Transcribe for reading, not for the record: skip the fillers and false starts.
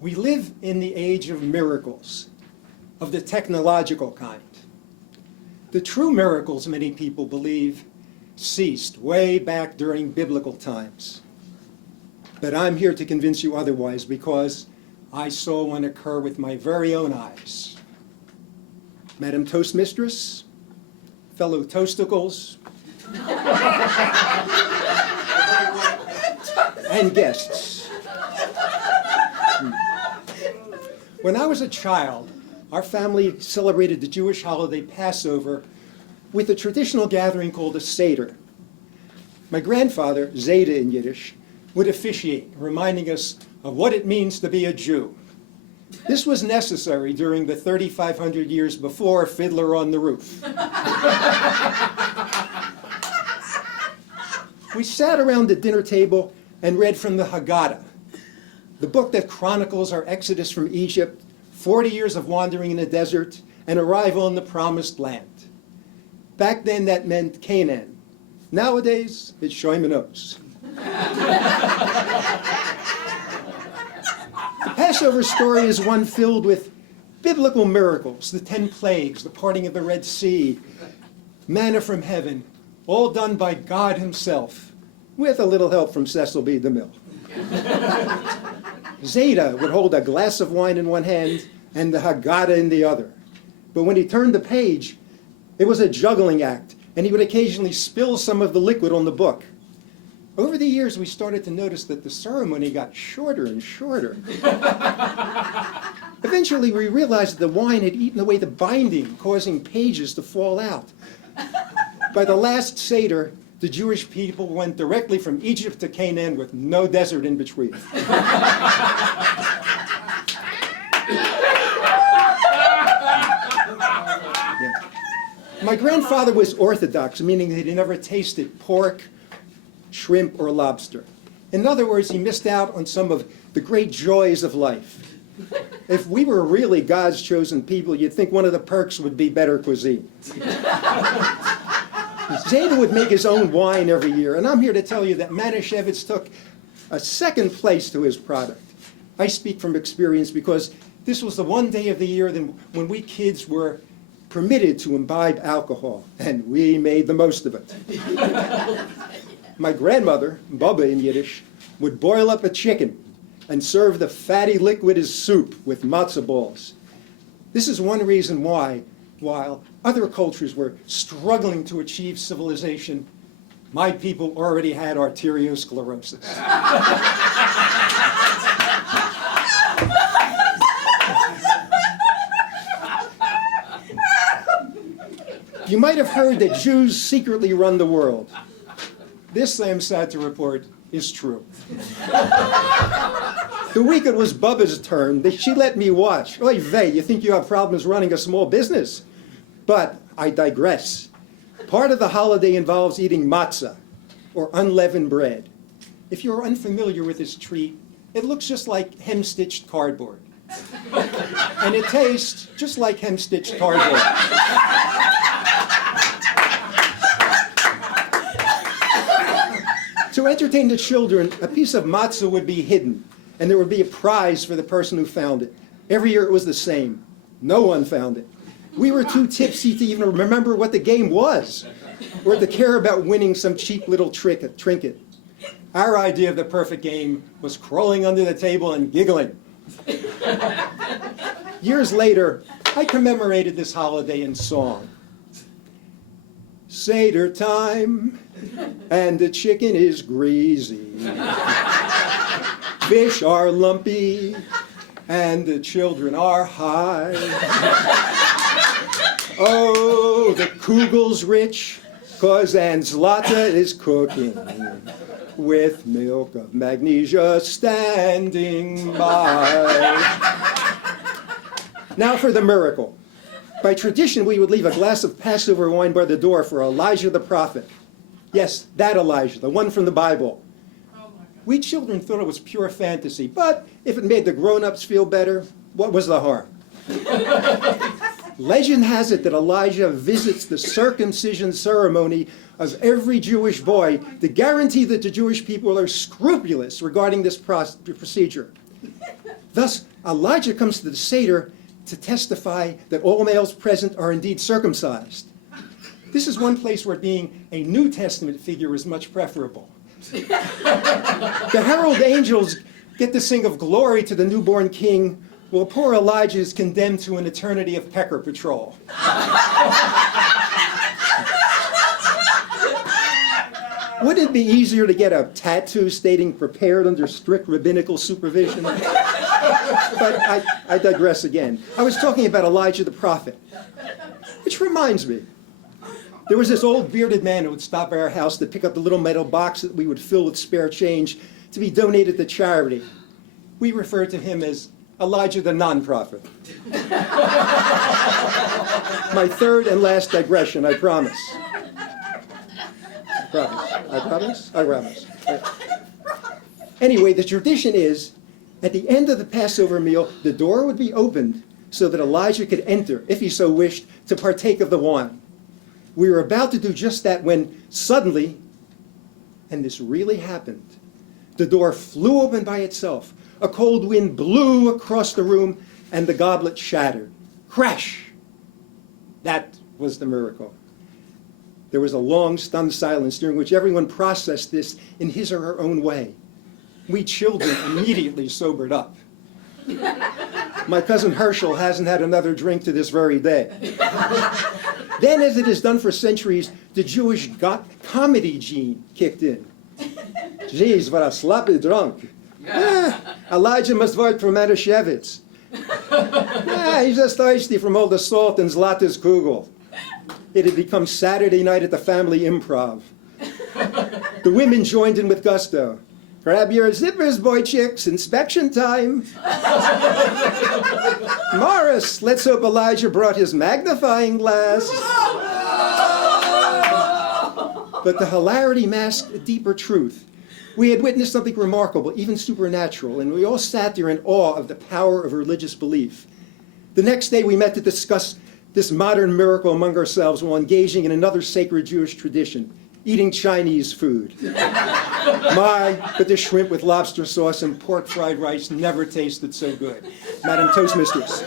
We live in the age of miracles, of the technological kind. The true miracles, many people believe, ceased way back during biblical times. But I'm here to convince you otherwise because I saw one occur with my very own eyes. Madam Toastmistress, fellow Toasticles, and guests. When I was a child, our family celebrated the Jewish holiday Passover with a traditional gathering called a Seder. My grandfather, Zayda in Yiddish, would officiate, reminding us of what it means to be a Jew. This was necessary during the 3,500 years before Fiddler on the Roof. We sat around the dinner table and read from the Haggadah, the book that chronicles our exodus from Egypt, 40 years of wandering in the desert, and arrival in the promised land. Back then that meant Canaan. Nowadays, it's Shoimanos. The Passover story is one filled with biblical miracles, the 10 plagues, the parting of the Red Sea, manna from heaven, all done by God himself, with a little help from Cecil B. DeMille. Zayda would hold a glass of wine in one hand and the Haggadah in the other. But when he turned the page, it was a juggling act, and he would occasionally spill some of the liquid on the book. Over the years, we started to notice that the ceremony got shorter and shorter. Eventually, we realized that the wine had eaten away the binding, causing pages to fall out. By the last Seder, the Jewish people went directly from Egypt to Canaan with no desert in between. My grandfather was Orthodox, meaning that he never tasted pork, shrimp, or lobster. In other words, he missed out on some of the great joys of life. If we were really God's chosen people, you'd think one of the perks would be better cuisine. Zayda would make his own wine every year, and I'm here to tell you that Manischewitz took a second place to his product. I speak from experience because this was the one day of the year when we kids were permitted to imbibe alcohol, and we made the most of it. My grandmother, Baba in Yiddish, would boil up a chicken and serve the fatty liquid as soup with matza balls. This is one reason why, while other cultures were struggling to achieve civilization, my people already had arteriosclerosis. You might have heard that Jews secretly run the world. This, I am sad to report, is true. The week it was Bubba's turn, she let me watch. Oy vey, you think you have problems running a small business? But I digress. Part of the holiday involves eating matza, or unleavened bread. If you're unfamiliar with this treat, it looks just like hem-stitched cardboard. And it tastes just like hem-stitched cardboard. To entertain the children, a piece of matzah would be hidden, and there would be a prize for the person who found it. Every year it was the same. No one found it. We were too tipsy to even remember what the game was, or to care about winning some cheap little trinket. Our idea of the perfect game was crawling under the table and giggling. Years later, I commemorated this holiday in song. Seder time, and the chicken is greasy. Fish are lumpy, and the children are high. Oh, the kugel's rich, 'cause Aunt Zlata is cooking, with milk of magnesia standing by. Now for the miracle. By tradition, we would leave a glass of Passover wine by the door for Elijah the prophet. Yes, that Elijah, the one from the Bible. We children thought it was pure fantasy, but if it made the grown-ups feel better, what was the harm? Legend has it that Elijah visits the circumcision ceremony of every Jewish boy to guarantee that the Jewish people are scrupulous regarding this procedure. Thus, Elijah comes to the Seder to testify that all males present are indeed circumcised. This is one place where being a New Testament figure is much preferable. The herald angels get to sing of glory to the newborn king, while poor Elijah is condemned to an eternity of pecker patrol. Wouldn't it be easier to get a tattoo stating prepared under strict rabbinical supervision? But I digress again. I was talking about Elijah the prophet, which reminds me. There was this old bearded man who would stop at our house to pick up the little metal box that we would fill with spare change to be donated to charity. We referred to him as Elijah the non-prophet. My third and last digression, I promise. I promise. Anyway, the tradition is, at the end of the Passover meal, the door would be opened so that Elijah could enter, if he so wished, to partake of the wine. We were about to do just that when suddenly, and this really happened, the door flew open by itself. A cold wind blew across the room, and the goblet shattered. Crash! That was the miracle. There was a long, stunned silence during which everyone processed this in his or her own way. We children immediately sobered up. My cousin Herschel hasn't had another drink to this very day. Then, as it has done for centuries, the Jewish comedy gene kicked in. Jeez, what a sloppy drunk. Elijah must work for Manischewitz. He's just thirsty from all the salt in Zlata's Kugel. It had become Saturday night at the family improv. The women joined in with gusto. Grab your zippers, boy chicks, inspection time. Morris, let's hope Elijah brought his magnifying glass. But the hilarity masked a deeper truth. We had witnessed something remarkable, even supernatural, and we all sat there in awe of the power of religious belief. The next day we met to discuss this modern miracle among ourselves while engaging in another sacred Jewish tradition, eating Chinese food. But the shrimp with lobster sauce and pork fried rice never tasted so good. Madam Toastmistress.